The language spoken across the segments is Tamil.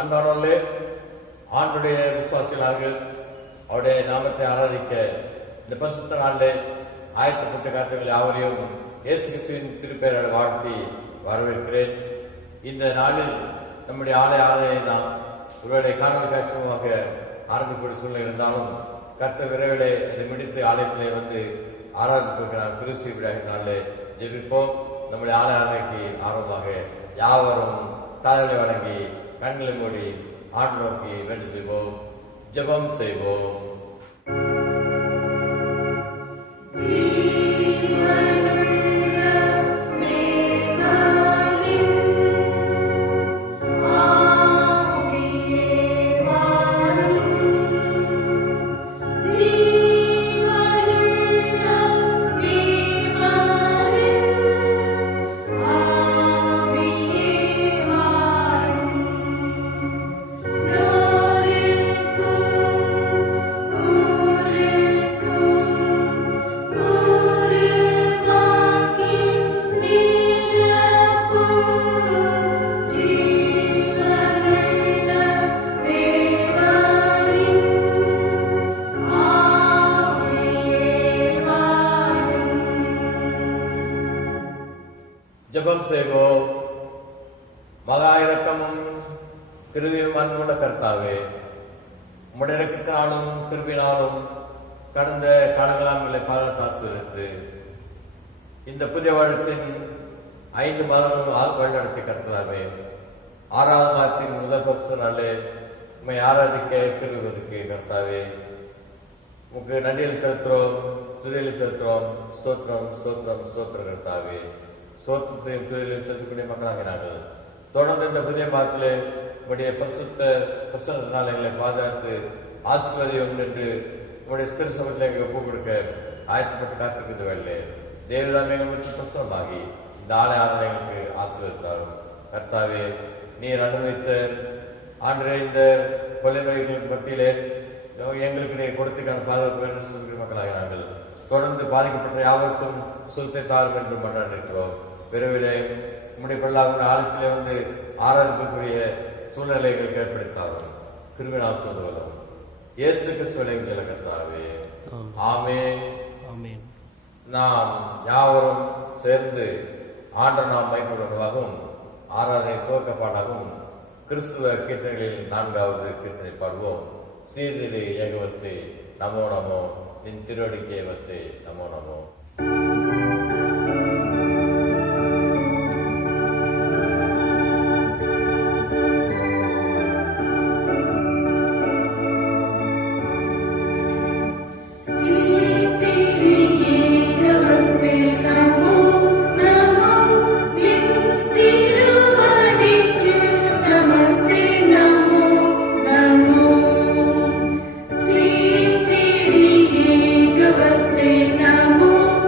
அன்பானவர்களே, ஆண்டுடைய விசுவாசிகளாக அவருடைய நாமத்தை ஆராதிக்க இந்த பரிசுத்த நாளிலே ஆயத்தப்பட்ட காரியங்கள் யாவரையும் இயேசு கிறிஸ்துவின் திருப்பெயரால் வாழ்த்தி வரவேற்கிறேன். இந்த நாளில் நம்முடைய ஆலய நாம் இவருடைய காணொலி காட்சியமாக ஆரம்பிக்கூடிய சூழ்நிலை இருந்தாலும் கர்த்தர் விரைவிலே இதை முடித்து ஆலயத்திலே வந்து ஆராதிப்பதற்கு நாம் கிறிஸ்து விடாயினாலே ஜெபிப்போம். நம்முடைய ஆலயக்கு ஆர்வமாக யாவரும் காதலை வணங்கி கண்களை மூடி ஆண்டு நோக்கி வேண்டு செய்வோம், ஜெபம் செய்வோம். ஜெபம் செய்வோம். மகா இரக்கமும் கிருபையும் அன்புள்ள கர்த்தாவே, உம்முடைய இரக்கத்தினாலும் கிருபையினாலும் கடந்த காலங்களாம் இல்லை பாதுகாத்து இந்த புதிய வருடத்தின் 5 மாதங்கள் வழிநடத்தி கர்த்தாவே, 6வது மாதத்தின் முதல் 10 நாளே உண்மை ஆராதிக்க கிருபைக்கு கர்த்தாவே உமக்கு நன்றியில் செலுத்துறோம், துதியில் செலுத்துறோம். ஸ்தோத்திரம் ஸ்தோத்திரம் ஸ்தோத்திரம் கர்த்தாவே. சோத்திரத்தையும் தொழிலையும் செலுத்தக்கூடிய மக்களாக நாங்கள் தொடர்ந்து இந்த புதிய மாதத்திலே உங்களுடைய பரிசுத்த நாளைகளை பாதுகாத்து ஆசிர்வதியும் என்று உங்களுடைய திரு சமூகத்தில் ஒப்பு கொடுக்க ஆயத்தப்பட்டு காத்திருக்கிறது வேலை தேவதாமே பிரசனமாகி இந்த ஆலய ஆதாரங்களுக்கு ஆசீர்வதித்தாரும். கர்த்தாவே, நீர் அனுமதித்த ஆண்டு இந்த கொலை நோய்களின் மத்தியிலே எங்களுக்கு நீர் கொடுத்துக்கான பாதுகாப்பு வேண்டும் சொல்கிற மக்களாக நாங்கள் தொடர்ந்து பாதிக்கப்பட்ட யாவருக்கும் சுலத்தை தாரும் என்று மன்றாடிருக்கிறோம். விரைவிலே நம்முடைய பிள்ளாக ஆலயத்திலே வந்து ஆராதிப்புக்குரிய சூழ்நிலைகளுக்கு ஏற்படுத்தாரும். கிருபையினால் சொல்லுவதும் இயேசு கிறிஸ்துவின் கர்த்தாவே, ஆமென். நாம் யாவரும் சேர்ந்து ஆண்டவர் நாம் மைப்படுவதாகவும் ஆராதனை துவக்கப்பாடாகவும் கிறிஸ்துவ கீர்த்தனைகளில் 4வது கீர்த்தனை பாடுவோம். சீர்திரி ஏகவஸ்தே நமோ நமோ, நின் திருவடிக்கே வஸ்தே நமோ நமோ. Namo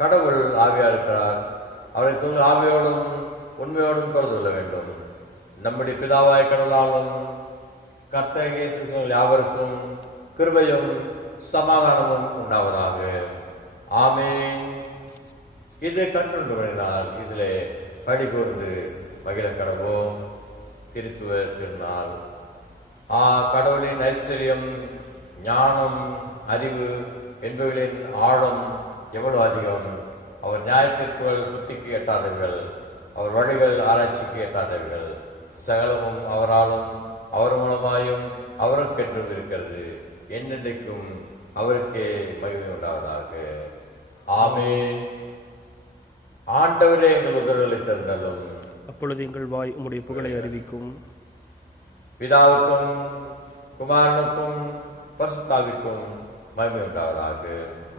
கடவுள் ஆவியா இருக்கிறார். அவரை ஆவியோடும் உண்மையோடும் தொழுது கொள்ள வேண்டும். நம்முடைய பிதாவாய் கடவுளாலும் கர்த்தர் இயேசு யாவருக்கும் கிருபையும் சமாதானமும் உண்டாவதாக. ஆமென். இதை கற்றுக்கொண்டால் இதிலே படிகூர்ந்து மகிழ கடவோம். கிறித்துவ திருநாள். கடவுளின் ஐஸ்வர்யம், ஞானம், அறிவு என்பவர்களின் ஆழம் எவ்வளவு அதிகம். அவர் நியாயத்திற்குள் புத்திக்கு எட்டாதவர்கள், அவர் வழிகள் ஆராய்ச்சிக்கு எட்டாதவர்கள். சகலமும் அவராலும் அவர் மூலமாயும் அவருக்கென்றும் இருக்கிறது. என்னென்றைக்கும் அவருக்கே மகிமை உண்டாவதாக. ஆமென். ஆண்டவரே எங்கள் உதவிகளை தந்தலும் அப்பொழுது எங்கள் வாய் உம்முடைய புகழை அறிவிக்கும். பிதாவுக்கும் குமாரனுக்கும் பரிசுத்தாவிக்கும் மகிமை உண்டாவதாக.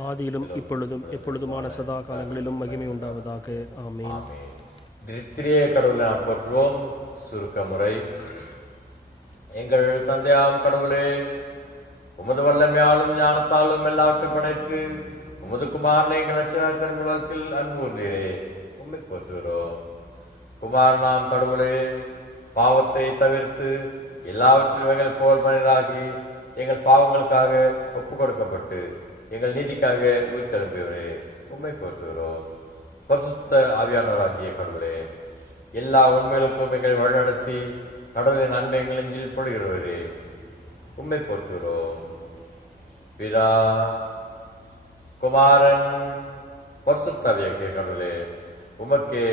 ஆதியிலும் இப்பொழுதும் எப்பொழுதுமான சதா காலங்களிலும் மகிமை உண்டாவதாக. ஆமென். திரிய கடவுளை நாம் போற்றுவோம். சுருக்க முறை. எங்கள் தந்தையாம் கடவுளே, உமது வல்லமையாலும் ஞானத்தாலும் எல்லாவற்றையும் படைத்து உமது குமாரனை எங்கள் அச்சத்தில் அன்பு கொண்டீரே, உண்மை போற்றுகிறோம். குமாரனாம் கடவுளே, பாவத்தை தவிர்த்து எல்லாவற்றிலும் எங்கள் போல் மனிதராகி எங்கள் பாவங்களுக்காக ஒப்புக் கொடுக்கப்பட்டு எங்கள் நீதிக்காக உயிர்த்தெழும்பியவரே, உண்மை போற்றுகிறோம். பரிசுத்த ஆவியானவராகிய கடவுளே, எல்லா உண்மைகளுக்கும் எங்களை வழிநடத்தி கடவுளின் நன்மை எங்கள் நெஞ்சில் பொழிகிறவரே, உண்மை போற்றுகிறோம். பிதா, குமாரன், பரிசுத்த ஆவியாகிய கடவுளே, உமக்கே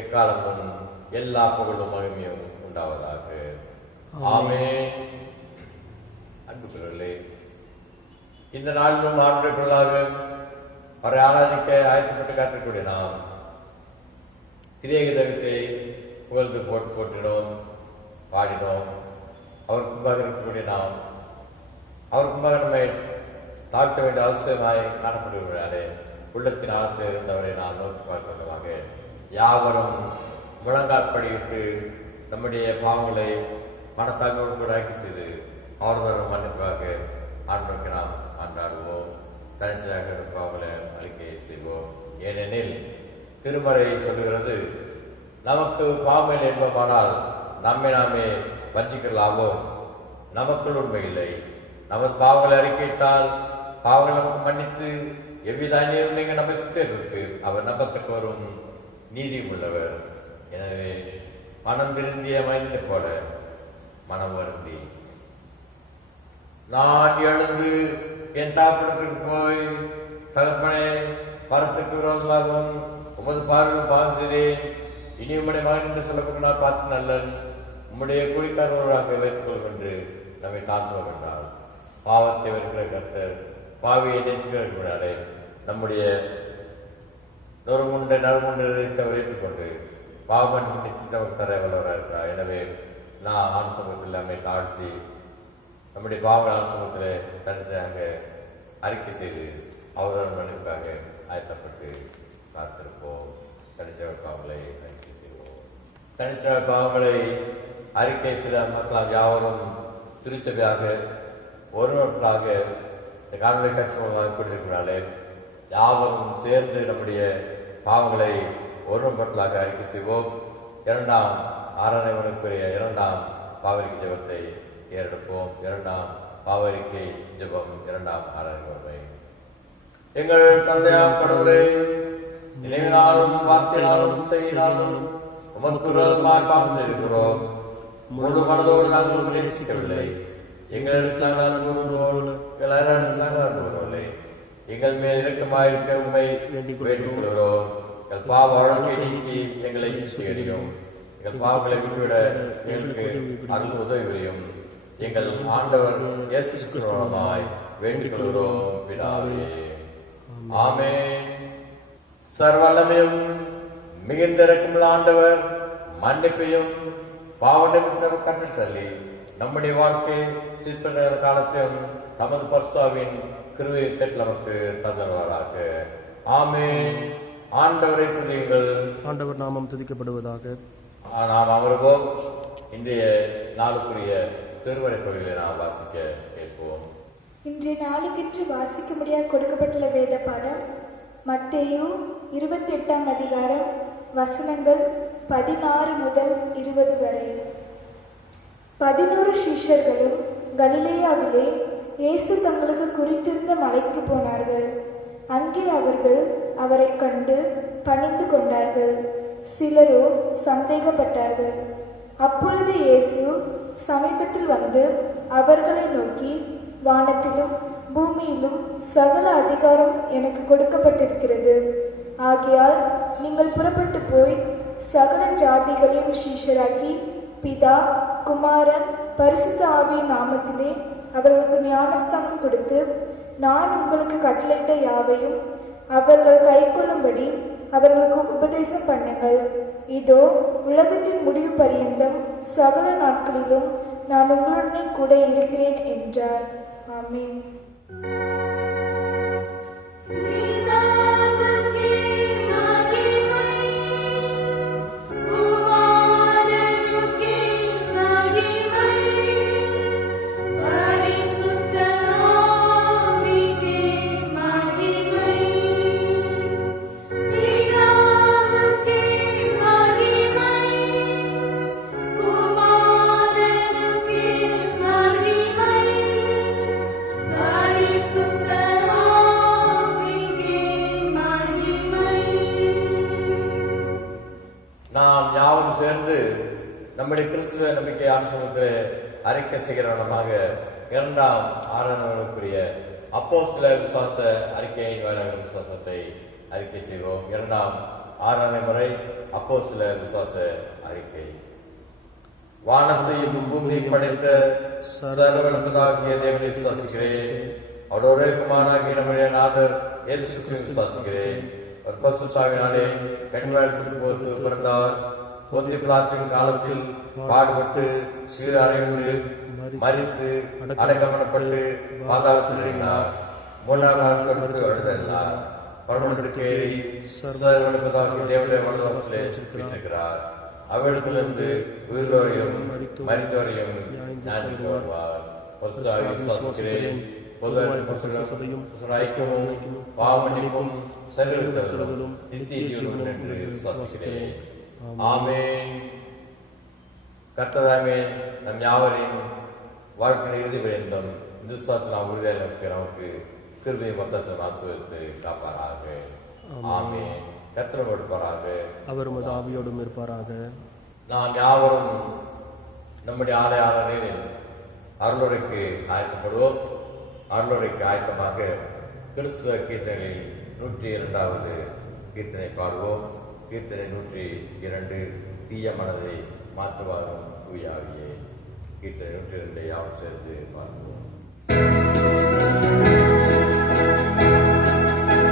எக்காலமும் எல்லா புகழும் மகிமையும் உண்டாவதாக. ஆமென். அன்புக்குரியவர்களே, இந்த நாளிலும் ஆண்டுகளாக அவரை ஆராதிக்க ஆயத்தப்பட்டு காட்டக்கூடிய நாம் கிரியேக தெய்வத்தை புகழ்ந்து போற்றினோம், பாடினோம். அவர் முன்பாக இருக்கக்கூடிய நாம் அவர் முன்பாக நம்மை தாழ்த்த வேண்டிய அவசியமாய் காணப்படுகிறாரே. உள்ளத்தின் ஆழத்தில் இருந்தவரை நான் நோக்கி பார்க்கிறதாக யாவரும் முழங்கால் படியிட்டு நம்முடைய பாவங்களை மனத்தாழ்வோடு கூட ஆக்கி செய்து அவர் தரும் மன்னிப்பாக ஆண்டவருக்கு நாம் ஆண்டாடுவோம். தனித்தனியாக பாவங்களை அறிக்கை செய்வோம். ஏனெனில் திருமறை சொல்லுகிறது, நமக்கு பாவங்கள் என்பமானால் நம்மை நாமே வஞ்சிக்கலாவோம். நமக்குள் உண்மை இல்லை. நமது பாவங்களை அறிக்கையிட்டால் பாவங்களை நமக்கு மன்னித்து எவ்வித அந்நியரும் நீங்கள் நம்ம சித்தருக்கு அவர் நம்பத்தக்கவரும் நீதியும் உள்ளவர். எனவே மனம் விருந்திய மனிதனை போல மனம் வருந்தி நான் எழுந்து என் தாப்படத்திற்கு போய் தகப்பனே, பரத்துக்கு விரோதமாகவும் உமது பார்வையும் பாவம் செய்தேன், இனி உம்முடைய மகன் என்று சொல்லப்பட்ட நான் பார்த்து நல்லன், உம்முடைய கூலிக்காரர்களாக வைத்துக் கொள்ளும் என்று நம்மை தாக்குவோம் என்றால் பாவத்தை வருகிற கர்த்தர் பாவியை நேசிக்கிறாரே நம்முடைய நறுமுண்டை அவர் ஏற்றுக்கொண்டு பாவன் நமக்கு தர வல்லவராக இருக்கிறார். எனவே நான் ஆசிரமத்தில் நம்மை தாழ்த்தி நம்முடைய பாவ ஆசிரமத்தில் தனித்தனியாக அறிக்கை செய்து அவர்கள் மன்னிப்புக்காக ஆயத்தப்பட்டு காத்திருப்போம். தனித்தவ பாவங்களை அறிக்கை செய்வோம். தனித்தவ பாவங்களை அறிக்கை செய்த மக்களால் யாவரும் திருச்சபையாக ஒருவர்களாக இந்த காணொலி காட்சி மூலமாக கொண்டிருக்கிறார்களே, யாவரும் சேர்ந்து நம்முடைய பாவங்களை ஒருவர்களாக அறிக்கை செய்வோம். இரண்டாம் ஆராதனைக்குரிய இரண்டாம் பாவரிக்கை ஜெபத்தை ஏறெடுப்போம். இரண்டாம் பாவரிக்கை ஜெபம், இரண்டாம் ஆராதனை. எங்கள் தந்தையாம் கடவுளே, நினைவினாலும் வார்த்தையினாலும் செய்யினாலும் உமக்கு விரோதமாய் பாவம் செய்கிறோம். முழு மனதோடு நாங்கள் நேசிக்கவில்லை. எங்களிடத்தில் அன்புள்ளவர்களே, எங்கள் மேல் இறக்கமாயிருக்க உண்மை வேண்டிக் கொள்கிறோம். எங்கள் பாவ வழக்கை நீக்கி எங்களை தேடியும் எங்கள் பாவங்களை விட்டுவிட எங்களுக்கு அருள் உதவி புரியும். எங்கள் ஆண்டவர் இயேசு கிறிஸ்துவாய் வேண்டிக் கொள்கிறோம் பிதாவே. ஆமென். சர்வவல்லமையும் மிகுந்த இரக்கமுள்ள ஆண்டவர் மன்னிப்பையும் பாவனையும் கற்றுத்தள்ளி நம்முடைய வாழ்க்கை சிற்ப காலத்தையும் நமது பரிசுத்தாவின் கிருபையை பெற்று நமக்கு தந்தருவாராக. ஆமென். ஆண்டவரை துதியுங்கள். ஆண்டவர் நாமம் துதிக்கப்படுவதாக. நாம் அமர்வோம். இன்றைய நாளுக்குரிய திருவரை பகுதியை நாம் வாசிக்க கேட்போம். இன்றைய நாளுக்கென்று வாசிக்க முடியாது கொடுக்கப்பட்டுள்ள வேத பாடம் மத்தேயு 28ஆம் அதிகாரம் வசனங்கள் 16 முதல் 20 வரை. 11 சீஷர்களும் கலிலேயாவிலே இயேசு தங்களுக்கு குறித்திருந்த மலைக்கு போனார்கள். அங்கே அவர்கள் அவரை கண்டு பணிந்து கொண்டார்கள். சிலரோ சந்தேகப்பட்டார்கள். அப்பொழுது இயேசு சமீபத்தில் வந்து அவர்களை நோக்கி, வானத்திலும் பூமியிலும் சகல அதிகாரம் எனக்கு கொடுக்கப்பட்டிருக்கிறது. ஆகையால் நீங்கள் புறப்பட்டு போய் சகல ஜாதிகளையும் சீஷராக்கி பிதா, குமாரன், பரிசுத்த ஆவியின் நாமத்திலே அவர்களுக்கு ஞானஸ்தானம் கொடுத்து, நான் உங்களுக்கு கட்டளையிட்ட யாவையும் அவர்கள் கைக்கொள்ளும்படி அவர்களுக்கு உபதேசம் பண்ணுங்கள். இதோ உலகத்தின் முடிவு பரியந்தம் சகல நாட்களிலும் நான் உங்களுடனே கூட இருக்கிறேன் என்றார். ஆமென். நாம் யாவரும் சேர்ந்து நம்முடைய கிறிஸ்துவ நம்பிக்கை ஆசிரமத்தில் அறிக்கை செய்கிறவனமாக 2ஆம் ஆராதனைக்குரிய அப்போஸ்தலர் விசுவாச அறிக்கையின் வாயிலாக விசுவாசத்தை அறிக்கை செய்வோம். 2ஆம் ஆராதனை முறை அப்போஸ்தலர் விசுவாச அறிக்கை. வானத்தையும் பூமியையும் படைத்த சர்வவல்லவராகிய தேவனை விசுவாசிக்கிறேன். அவரோட குமாரனாகிய நம்முடைய நாதர் இயேசு கிறிஸ்துவை விசுவாசிக்கிறேன். அவர் பரிசுத்தாவினாலே கன்னியாகுமரியில் போது பிறந்தார். பொந்திய பிலாத்தின் காலத்தில் பாடுபட்டு சிறு அறையுண்டு மரித்து அடக்கமனப்பட்டு பாதாளத்தில் இறங்கினார். 3ஆம் நாள் தொடர்ந்து எழுதல்லார். பரமண்டலத்திற்கு ஏறி சர்வவல்லவராகிய தேவனுடைய வலதுபுறத்திலே வீற்றிருக்கிறார். அவ்விடத்திலிருந்து உயிரோரையும் மரித்தோரையும் ஞானிக்கு வருவார். பரிசுத்தாவியை விசுவாசிக்கிறேன். ஐக்கியமும் பாவமன்னிப்பும் சகலத்திலும் நித்திய ஜீவனும் என்று விசுவாசிக்கிறேன். ஆமென். கர்த்தராமே நம் யாவரின் வாழ்க்கையின் இறுதி பரியந்தம் இந்த விசுவாசத்தில் நாம் உறுதியாக நமக்கு கிருபை மொத்தம் ஆசீர்வதித்து காப்பாராக. ஆமென். கர்த்தர் கொடுப்பாராக. அவர் உமது ஆவியோடும் இருப்பாராக. நாம் யாவரும் நம்முடைய ஆலயத்தில் அருளுரைக்கு ஆயத்தப்படுவோம். அருளுரைக்கு ஆயத்தமாக கிறிஸ்துவ கீர்த்தனையில் 102வது கீர்த்தனை பாடுவோம். கீர்த்தனை 102 தீய மனதை மாற்றுவாரும் தூயாவியே. கீர்த்தனை 102 யாவும் சேர்ந்து பாடுவோம். Thank you.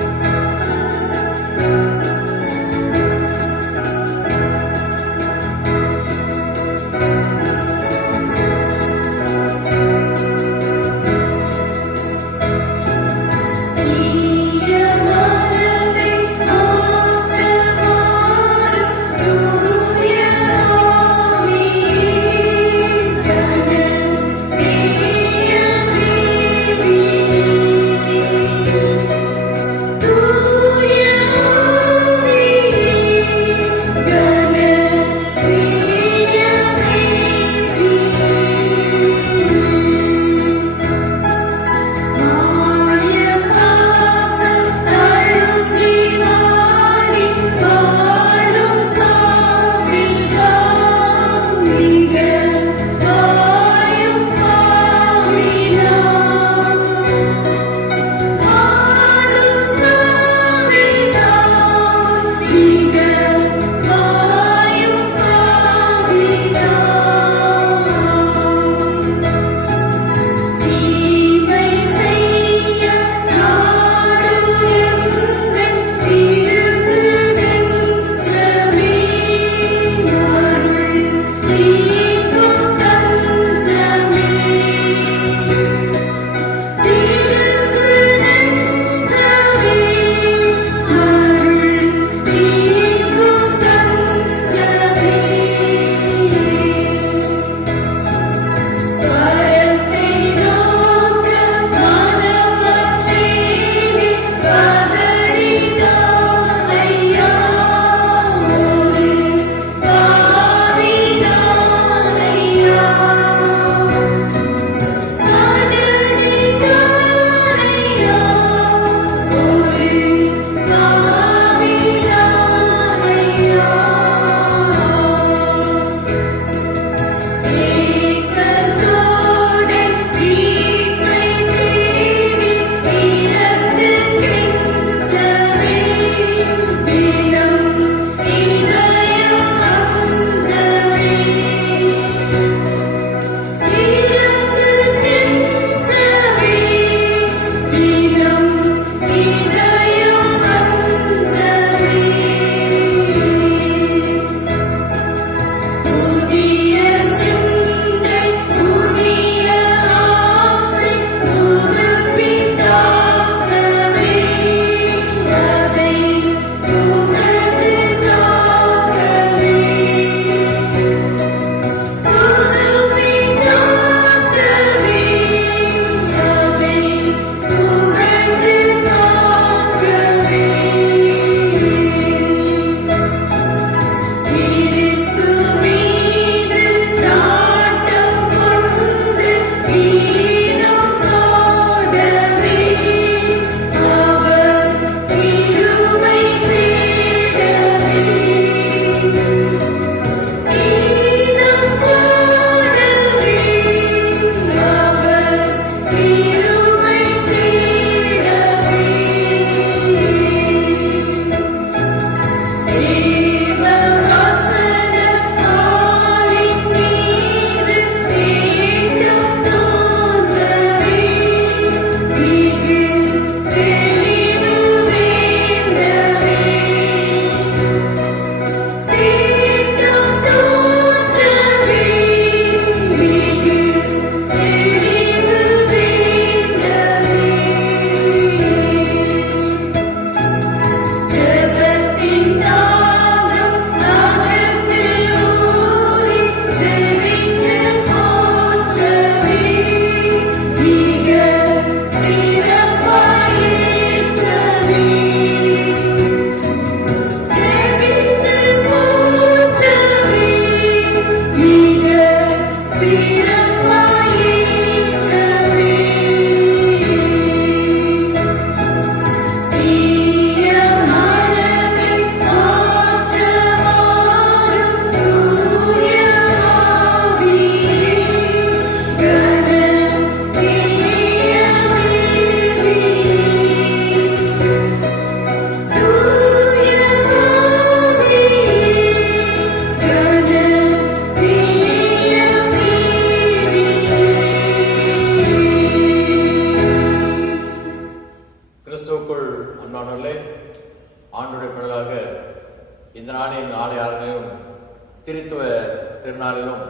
திருநாளிலும்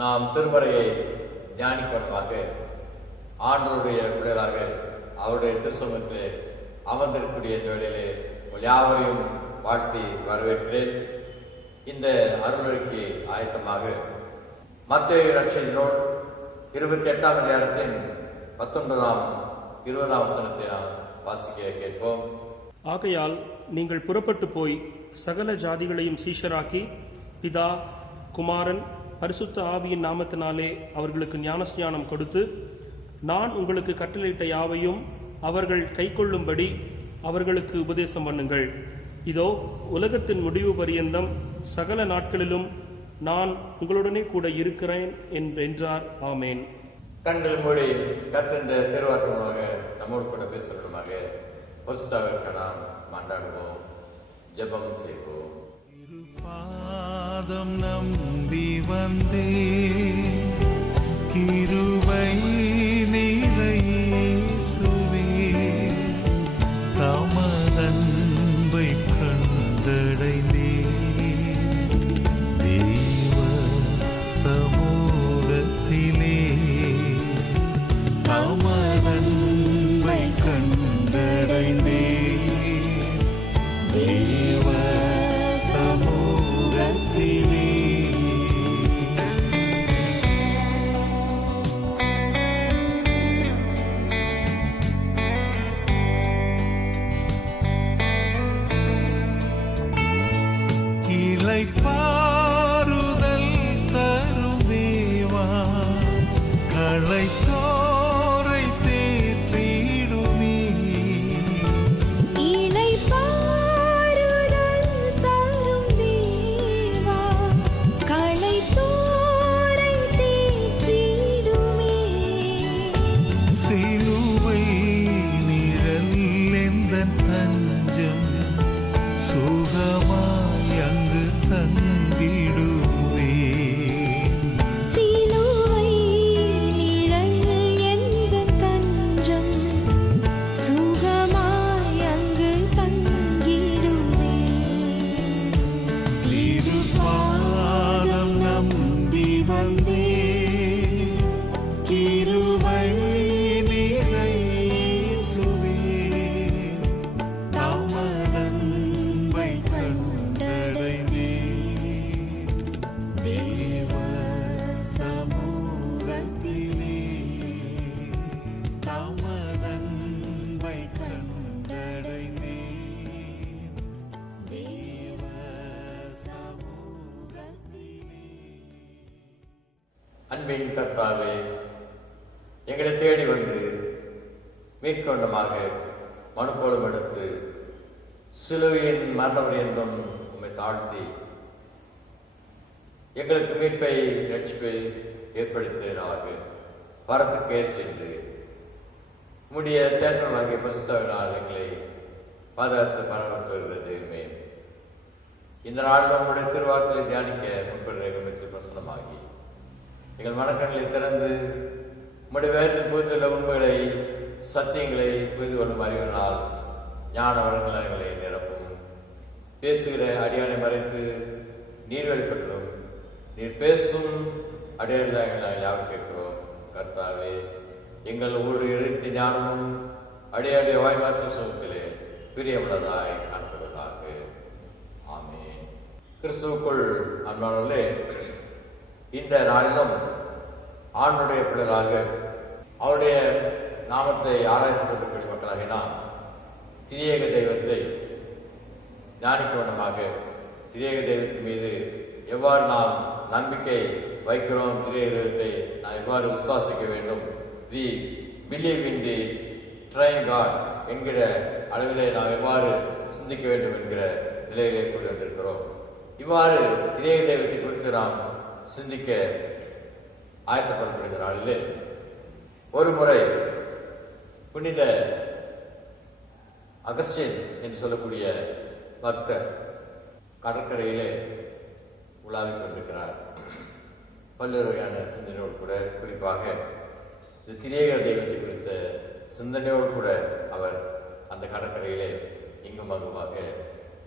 நாம் திருமறையை தியானிப்பதாக ஆண்டவருடைய பிள்ளைகளாக அவருடைய திருச்சமூகத்திலே அமர்ந்திருக்கக்கூடிய இந்த வேளையிலே உங்கள் யாவரையும் வாழ்த்தி வரவேற்கிறேன். இந்த அருளுரைக்கு ஆயத்தமாக மத்தேயு நற்செய்தி நூல் 28ஆம் அதிகாரத்தின் 19ஆம் 20ஆம் வசனத்தை நாம் வாசிக்க கேட்போம். ஆகையால் நீங்கள் புறப்பட்டு போய் சகல ஜாதிகளையும் சீஷராக்கி பிதா, குமாரன், பரிசுத்த ஆவியின் நாமத்தினாலே அவர்களுக்கு ஞானஸ்நானம் கொடுத்து, நான் உங்களுக்கு கட்டளையிட்ட யாவையும் அவர்கள் கைக்கொள்ளும்படி அவர்களுக்கு உபதேசம் பண்ணுங்கள். இதோ உலகத்தின் முடிவு பரியந்தம் சகல நாட்களிலும் நான் உங்களுடனே கூட இருக்கிறேன் என்றார். ஆமேன். கண்கள் மூடி கத்திருந்த திருவாக்கமாக நம்மோடு கூட பேசுகிறோமாக பரிசுத்தாவிற்கு நாம் மன்றாடுவோம், ஜெபம் செய்வோம். பாதம் நம்பி வந்தே கிருபை நிறையேசுவே, தமதன்பை கண்டடைந்தே தேவ சமூகத்திலே, தமதன்பை கண்டடைந்தே தேவ சமூகத்திலே. இளைப்பாறுதல் தரும் தேவா, களைத்தோரை தேற்றிடுமே. இளைப்பாறுதல் தரும் தேவா, களைத்தோரை தேற்றிடுமே. சிலுவை நிழல் எந்தன் தஞ்சம், சுகமாய் அங்கு தங்கிடுவே. சிலுவை நிழல் எந்தன் தஞ்சம், சுகமாய் அங்கு தங்கிடுவேன். திருப்பாதம் நம்பி வந்தே கிருபை நிறையேசுவே, தமதன்பை கண்டடைந்தே தேவ சமூகத்திலே, தமதன்பை கண்டடைந்தே தேவ சமூகத்திலே. அன்பின் கர்த்தாவே, எங்களை தேடி வந்து மீட்கொண்டமாக மனுக்கோலம் எடுத்து சிலுவையின் மரணபரியந்தம் உம்மை தாழ்த்தி எங்களுக்கு மீட்பை ரட்சிப்பை ஏற்படுத்தினாக வரத்துக்கே சென்று உம்முடைய தேற்றலாகிய பரிசுத்தாவினால் எங்களை பாதுகாத்து பராமரித்து வருகிற தெய்வமே, இந்த நாளில் உங்களுடைய திருவார்த்தையை தியானிக்க முன்படுகிற எங்களுக்கு பிரசனமாகி எங்கள் மனக்கண்களை திறந்து உம்முடைய வேதத்தில் புரிந்துள்ள உண்மைகளை சத்தியங்களை புரிந்து கொள்ளும் அறிவினால் ஞான வளங்களை நிரப்பும். பேசுகிற அடியானை மறைத்து நீர் வெளிப்பற்றும். நீர் பேசும் அடியானை யாரும் கேட்கிறோம். கர்த்தாவே, எங்கள் ஊருடைய எழுத்து ஞானமும் அடியாடைய வாய்மாற்ற சுகத்திலே பிரியமுள்ளதாய் காணப்படுவதாக. ஆமென். கிறிஸ்துவுக்குள் அன்பானவர்களே, இந்த நாளிலும் ஆண்டுடைய பிள்ளைகளாக அவருடைய நாமத்தை ஆராய்ந்து கொண்டிருக்கிற மக்களாக நாம் திரியேக தெய்வத்தை தியானிக்க வேண்டுமாக, திரியேக தெய்வத்தின் மீது எவ்வாறு நாம் நம்பிக்கை வைக்கிறோம், திரியேக தெய்வத்தை நாம் எவ்வாறு விசுவாசிக்க வேண்டும், we believe in the triune God என்கிற அளவிலே நாம் எவ்வாறு சிந்திக்க வேண்டும் என்கிற நிலையிலே கொண்டு வந்திருக்கிறோம். இவ்வாறு திரியேக தெய்வத்தை குறித்து நாம் சிந்திக்க ஆயத்தப்படப்படுகிற நாளிலே ஒரு முறை புனித அகஸ்டின் என்று சொல்லக்கூடிய பக்தர் கடற்கரையிலே உலாவிக் கொண்டிருக்கிறார். பல்வேறு வகையான சிந்தனையோடு கூட, குறிப்பாக இந்த திரியேக தெய்வத்தை குறித்த சிந்தனையோடு கூட அவர் அந்த கடற்கரையிலே இங்கும் அங்குமாக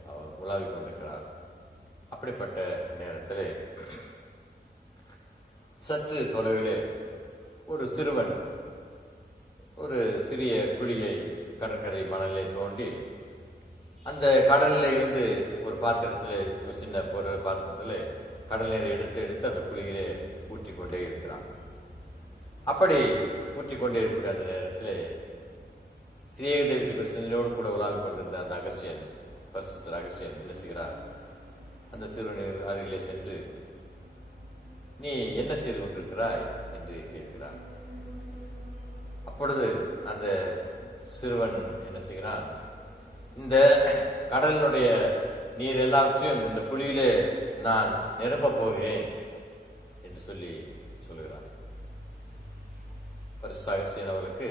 அவர் உலாவிக் கொண்டிருக்கிறார். அப்படிப்பட்ட நேரத்திலே சற்று தொலைவிலே ஒரு சிறுவன் ஒரு சிறிய குழியை கடற்கரை மணலை தோண்டி அந்த கடலில் இருந்து ஒரு பாத்திரத்தில், ஒரு சின்ன ஒரு பாத்திரத்தில் கடல் நீரை எடுத்து அந்த குழியிலே ஊற்றி கொண்டே இருக்கிறான். அப்படி ஊற்றி கொண்டே இருக்கிற அந்த நேரத்தில் திரியேக தெய்வத்திற்கு சிந்தனையோடு கூட உலாவிக் கொண்டிருந்த அந்த அகஸ்தியன், பரிசுத்தர் அகஸ்தியன் என்ன செய்கிறார்? அந்த சிறுவனின் அருகிலே சென்று, நீ என்ன செய்து கொண்டிருக்கிறாய் என்று கேட்கிறார். அப்பொழுது அந்த சிறுவன் என்ன செய்கிறான்? இந்த கடலினுடைய நீர் எல்லாவற்றையும் இந்த குழியிலே நான் நிரப்பப் போகிறேன் என்று சொல்லுகிறார். பரிசுத்த அகஸ்தியன் அவருக்கு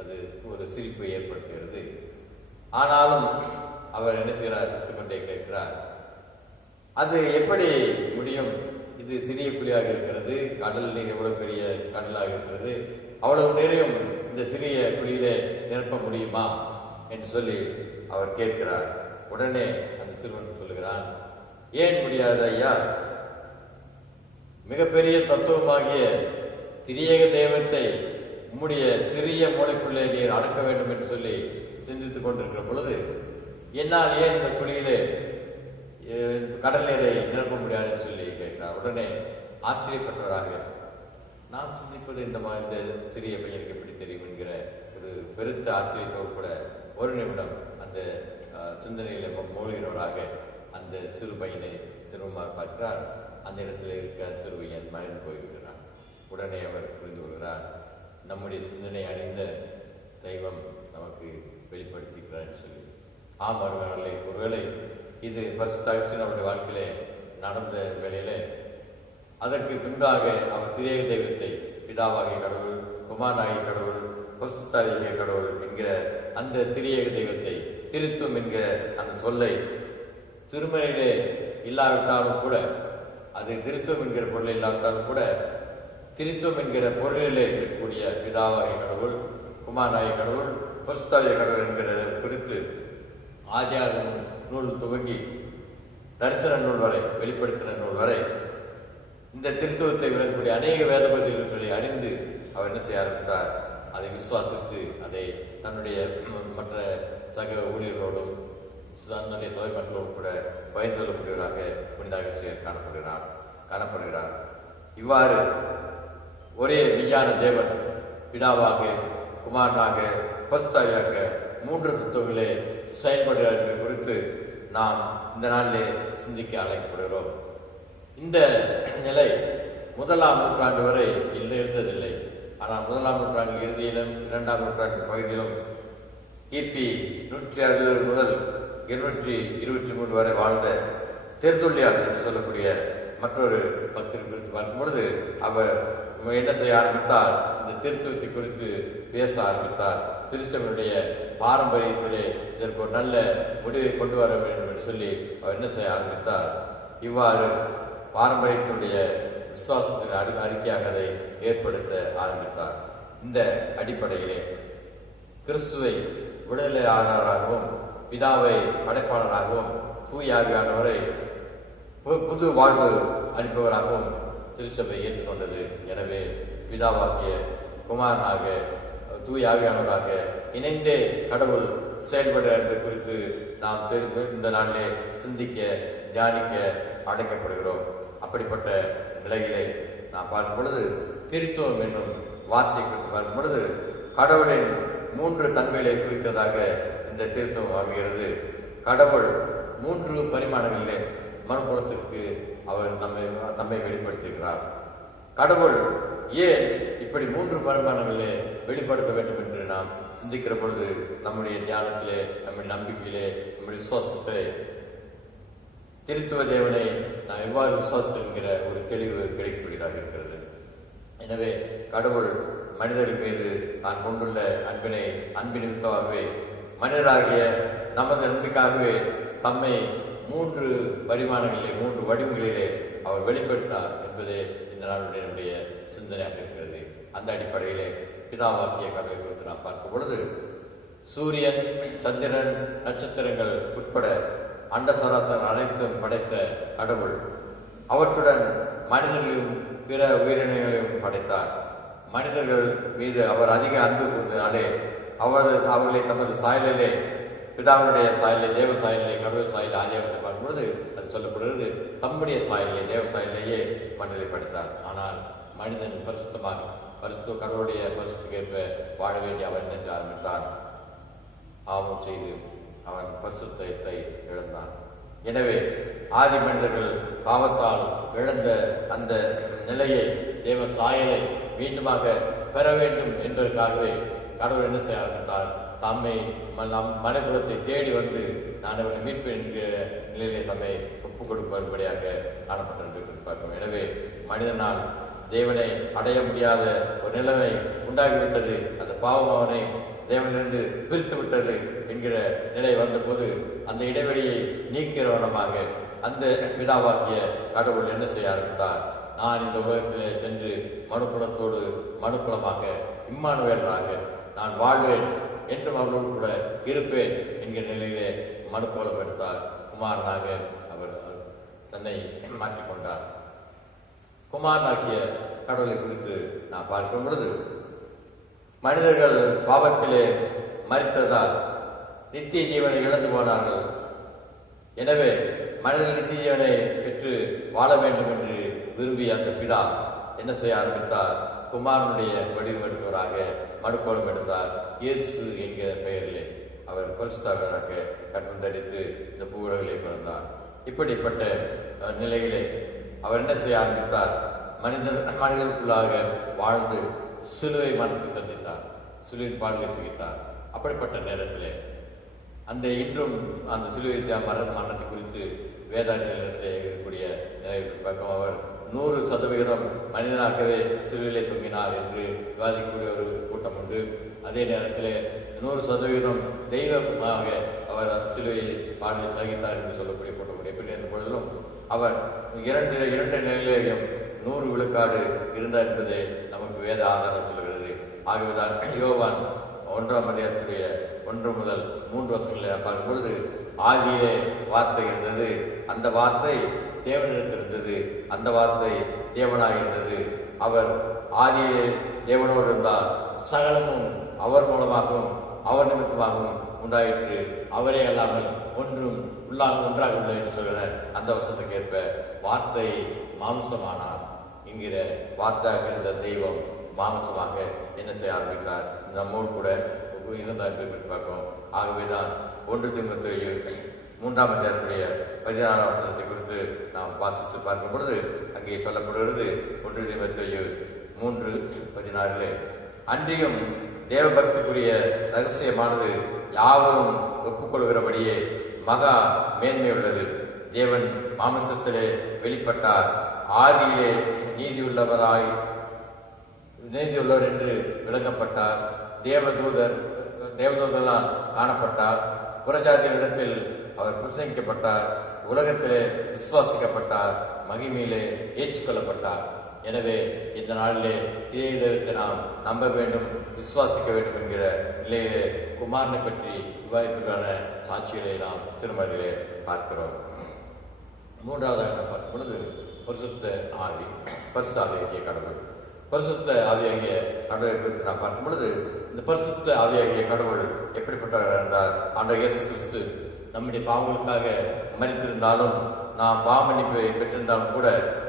அது ஒரு சிரிப்பை ஏற்படுத்துகிறது. ஆனாலும் அவர் என்ன செய்கிறார்? சிரித்துக்கொண்டே கேட்கிறார், அது எப்படி முடியும்? இது சிறிய குழியாக இருக்கிறது, கடல் நீர் எவ்வளவு பெரிய கடலாக இருக்கிறது, அவ்வளவு நீரையும் இந்த சிறிய குழியிலே நிரப்ப முடியுமா என்று சொல்லி அவர் கேட்கிறார். உடனே அந்த சிறுவன் சொல்லுகிறான், ஏன் முடியாது ஐயா? மிகப்பெரிய தத்துவமாகிய திரியேக தெய்வத்தை உம்முடைய சிறிய மூளைக்குள்ளே நீர் அடக்க வேண்டும் என்று சொல்லி சிந்தித்துக் கொண்டிருக்கிற பொழுது என்னால் ஏன் இந்த குழியிலே கடல் நீரை நிரப்ப முடியாதுன்னு சொல்லி கேட்கிறார். உடனே ஆச்சரியப்பட்டவராக, நாம் சிந்திப்பது இந்த சிறிய பையனுக்கு எப்படி தெரியும் என்கிற ஒரு பெருத்த ஆச்சரியத்தோடு கூட ஒரு நிமிடம் அந்த சிந்தனையில மூழ்கினவராக அந்த சிறு பையனை திரும்பமாக பார்க்கிறார். அந்த இடத்துல இருக்க சிறு பையன் மறைந்து போய்விடுகிறார். உடனே அவர் புரிந்து கொள்கிறார், நம்முடைய சிந்தனை அறிந்த தெய்வம் நமக்கு வெளிப்படுத்திக்கிறார் என்று சொல்லி. ஆம் அருமையாளர்களே, ஒருவேளை இது பரிசுத்த அகஸ்தியன் அவருடைய வாழ்க்கையிலே நடந்த வேளையிலே அதற்கு பின்பாக அவர் திரியேக தெய்வத்தை பிதாவாகிய கடவுள், குமாரனாகிய கடவுள், பரிசுத்தாகிய கடவுள் என்கிற அந்த திரியேக தெய்வத்தை, திருத்துவம் என்கிற அந்த சொல்லை திருமறையிலே இல்லாவிட்டாலும் கூட, அது திருத்துவம் என்கிற பொருளை இல்லாவிட்டாலும் கூட, திருத்துவம் என்கிற பொருளிலே இருக்கக்கூடிய பிதாவாகிய கடவுள், குமாரனாகிய கடவுள், பரிசுத்தாகிய கடவுள் என்கிற குறித்து ஆதியாகம நூல் துவங்கி தரிசன நூல் வரை, வெளிப்படுத்தின நூல் வரை இந்த திருத்துவத்தை விளக்கக்கூடிய அநேக வேத பகுதிகளை அறிந்து அவர் என்ன செய்ய ஆரம்பித்தார்? அதை விசுவாசித்து அதை தன்னுடைய மற்ற சக ஊழியர்களோடும் தன்னுடைய சபை மக்களோடு கூட பயந்து கொள்ளக்கூடியவராக புனித அகஸ்தியர் காணப்படுகிறார். இவ்வாறு ஒரே மெய்யான தேவன் பிதாவாக, குமாரனாக, பரிசுத்தாவியாக மூன்று தத்துவங்களே செயல்படுகிறார் என்பது குறித்து நாம் இந்த நாளிலே சிந்திக்க அழைக்கப்படுகிறோம். இந்த நிலை 1ஆம் நூற்றாண்டு வரை இருந்ததில்லை. ஆனால் 1ஆம் நூற்றாண்டு இறுதியிலும் 2ஆம் நூற்றாண்டு பகுதியிலும் கிபி 160 முதல் 223 வரை வாழ்ந்த தெர்துல்லியான் என்று சொல்லக்கூடிய மற்றொரு பக்தர் குறித்து பார்க்கும்பொழுது அவர் என்ன செய்ய ஆரம்பித்தார்? இந்த திருத்துவத்தை குறித்து பேச ஆரம்பித்தார். திருச்சபையுடைய பாரம்பரியத்திலே இதற்கு ஒரு நல்ல முடிவை கொண்டு வர வேண்டும் என்று சொல்லி அவர் என்ன செய்ய ஆரம்பித்தார்? இவ்வாறு பாரம்பரியத்தினுடைய விசுவாசத்தின் அறிக்கையாக அதை ஏற்படுத்த ஆரம்பித்தார். இந்த அடிப்படையிலே கிறிஸ்துவை விடுதலையாளராகவும், பிதாவை படைப்பாளராகவும், தூய ஆவியானவரை புது வாழ்வு அளிப்பவராகவும் திருச்சபை ஏற்றுக்கொண்டது. எனவே பிதாவாகிய, குமாரனாக, தூய ஆவியானவராக இணைந்தே கடவுள் செயல்படுறார் என்பது குறித்து நாம் தெரிந்து இந்த நாளிலே சிந்திக்க, தியானிக்க அழைக்கப்படுகிறோம். அப்படிப்பட்ட நிலையிலே நாம் பார்க்கும் பொழுது திருத்துவம் என்னும் வார்த்தை குறித்து பார்க்கும் பொழுது கடவுளின் 3 தன்மைகளை குறிக்கிறதாக இந்த திருத்துவம் ஆகிறது. கடவுள் 3 பரிமாணங்களிலே மறுபுறத்திற்கு அவர் நம்மை வெளிப்படுத்துகிறார். கடவுள் ஏன் இப்படி 3 பரிமாணங்களிலே வெளிப்படுத்த வேண்டும் என்று நாம் சிந்திக்கிற பொழுது நம்முடைய தியானத்திலே, நம்முடைய நம்பிக்கையிலே, நம்முடைய விசுவாசத்திலே திருத்துவ தேவனை நாம் எவ்வாறு விசுவாசிக்கிற ஒரு தெளிவு கிடைக்கக்கூடியதாக இருக்கிறது. எனவே கடவுள் மனிதரின் மீது தான் கொண்டுள்ள அன்பின் நிமித்தமாகவே மனிதராகிய நமது நம்பிக்கையாகவே தம்மை 3 பரிமாணங்களிலே, 3 வடிவங்களிலே அவர் வெளிப்படுத்தார் என்பதே இந்த நாளுடைய நம்முடைய சிந்தனையாக இருக்கிறது. அந்த அடிப்படையிலே பிதாவாக்கிய கடவுளை குறித்து நாம் பார்க்கும் பொழுது சூரியன், சந்திரன், நட்சத்திரங்கள் உட்பட அண்ட சராசரம் அனைத்தும் படைத்த கடவுள், அவற்றுடன் மனிதர்களையும் பிற உயிரினங்களையும் படைத்தார். மனிதர்கள் மீது அவர் அதிக அன்பு கூர்ந்தனாலே அவர்களை தமது சாயலிலே, பிதாவினுடைய சாயலை, தேவ சாயலை, கடவுள் சாயலை ஆகியவற்றை பார்க்கும்போது அது சொல்லப்படுகிறது, தம்முடைய சாயலை, தேவ சாயலையே மனிதரை படைத்தார். ஆனால் மனிதன் பரிசுத்த கடவுளுடைய பரிசுத்தேற்ப வாழ வேண்டிய அவர் என்ன செய்ய ஆரம்பித்தான்? பாவம் செய்து அவன் பரிசுத்தத்தை இழந்தான். எனவே ஆதி மனிதர்கள் பாவத்தால் இழந்த அந்த நிலையை, தேவ சாயலை மீண்டுமாக பெற வேண்டும் என்பதற்காகவே கடவுள் என்ன செய்ய ஆரம்பித்தார்? தம்மை மனிதகுலத்தை தேடி வந்து நான் அவனை மீட்பேன் என்கிற நிலையிலே தம்மை ஒப்புக் கொடுப்படியாக காணப்பட்டிருக்கிறது பார்க்கிறோம். எனவே மனிதனால் தேவனை அடைய முடியாத ஒரு நிலைமை உண்டாகிவிட்டது. அந்த பாவம் அவனை தேவனிலிருந்து பிரித்து விட்டது என்கிற நிலை வந்தபோது அந்த இடைவெளியை நீக்கிறவனமாக அந்த பிதாவாகிய கடவுள் என்ன செய்ய ஆரம்பித்தார்? நான் இந்த உலகத்திலே சென்று மனுக்குலத்தோடு மனுக்குலமாக இம்மானுவேலராக நான் வாழ்வேன் என்றும் அவர்களோடு கூட இருப்பேன் என்கிற நிலையிலே மனுக்குலம் எடுத்தார். குமாரனாக அவர் தன்னை மாற்றிக்கொண்டார். குமாரனாக்கிய கடவுளை குறித்து நான் பார்க்கும் பொழுது, மனிதர்கள் பாவத்திலே மரித்ததால் நித்திய ஜீவனை இழந்து போனார்கள். எனவே மனிதர்கள் நித்திய ஜீவனை பெற்று வாழ வேண்டும் என்று விரும்பிய அந்த பிதா என்ன செய்ய ஆரம்பித்தார்? குமாரனுடைய வடிவம் எடுத்தவராக மனுக்கோலம் எடுத்தார். இயேசு என்கிற பெயரிலே அவர் பரிசுத்தராக கற்பம் தரித்து இந்த பூவுலகிலே பிறந்தார். இப்படிப்பட்ட நிலையிலே அவர் என்ன செய்ய ஆரம்பித்தார்? மனிதர்களுக்குள்ளாக வாழ்ந்து சிலுவை மரணத்தை சந்தித்தார், சிலுவை பால்வை சுகித்தார். அப்படிப்பட்ட நேரத்திலே அந்த இன்றும் அந்த சிலுவை மரணத்தை குறித்து வேதாந்தத்திலே இருக்கக்கூடிய நிலையில் பக்கம் அவர் 100% மனிதனாகவே சிலுவையிலே தொங்கினார் என்று விவாதிக்கக்கூடிய ஒரு கூட்டம் உண்டு. அதே நேரத்தில் 100% தெய்வமாக அவர் சிலுவை பால்வை சகித்தார் என்று சொல்லக்கூடிய கூட்டம் உண்டு. எப்படி இருந்த பொழுதிலும் அவர் இரண்டு நிலையிலேயும் 100 விழுக்காடு இருந்தார் என்பதை நமக்கு வேத ஆதாரம் சொல்கிறது. ஆகவேதான் யோவான் 1ஆம் அதிகாரத்துடைய 1 முதல் 3 வசனங்களில் பார்க்கும் பொழுது, ஆதியிலே வார்த்தை இருந்தது, அந்த வார்த்தை தேவனிடத்தில் இருந்தது, அந்த வார்த்தை தேவனாக இருந்தது, அவர் ஆதியிலே தேவனோடு இருந்தார், சகலமும் அவர் மூலமாகவும் அவர் நிமித்தமாகவும் உண்டாயிற்று, அவரே அல்லாமல் ஒன்றும் ஒன்றாக உள்ள என்று சொல்கிற அந்த வசனத்துக்கு ஏற்ப வார்த்தை மாம்சமானார் என்கிற வார்த்தையாக இருந்த தெய்வம் மாம்சமாக என்ன செய்ய ஆரம்பித்தார்? நம்மோடு கூட இருந்தார் என்று பார்க்கிறோம். ஆகவேதான் 1 தீமோத்தேயு 3ஆம் அதிகாரத்துடைய 16ஆம் வசனத்தை குறித்து நாம் வாசித்து பார்க்கும் பொழுது அங்கே சொல்லப்படுகிறது. 1 தீமோத்தேயு 3:16 அன்றியும் தேவபக்திக்குரிய ரகசியமானது யாவரும் ஒப்புக்கொள்கிறபடியே மகா மேன்மையுள்ளது. தேவன் மாமிசத்திலே வெளிப்பட்டார், ஆதியிலே நீதியுள்ளவர் என்று விளங்கப்பட்டார், தேவதூதர்களால் காணப்பட்டார், புறஜாதிகளிடத்தில் அவர் பிரசங்கிக்கப்பட்டார், உலகத்திலே விசுவாசிக்கப்பட்டார், மகிமையிலே ஏற்றுக்கொள்ளப்பட்டார். எனவே இந்த நாளிலே தீயதற்கு நாம் நம்ப வேண்டும், விசுவாசிக்க வேண்டும் என்கிற நிலையிலே குமாரனை பற்றி விவாதிப்பதற்கான சாட்சிகளை நாம் திருமறையிலே பார்க்கிறோம். 3ஆவதாக பார்க்கும் பொழுது பரிசுத்த ஆவி, பரிசுத்த ஆவியாகிய கடவுள். பரிசுத்த ஆவியாகிய கடவுளை குறித்து நாம் பார்க்கும் பொழுது, இந்த பரிசுத்த ஆவியாகிய கடவுள் எப்படிப்பட்டவர் என்றால், ஆண்டவர் இயேசு கிறிஸ்து நம்முடைய பாவங்களுக்காக மரித்திருந்தாலும், நாம் பாவ மன்னிப்பை பெற்றிருந்தாலும் கூட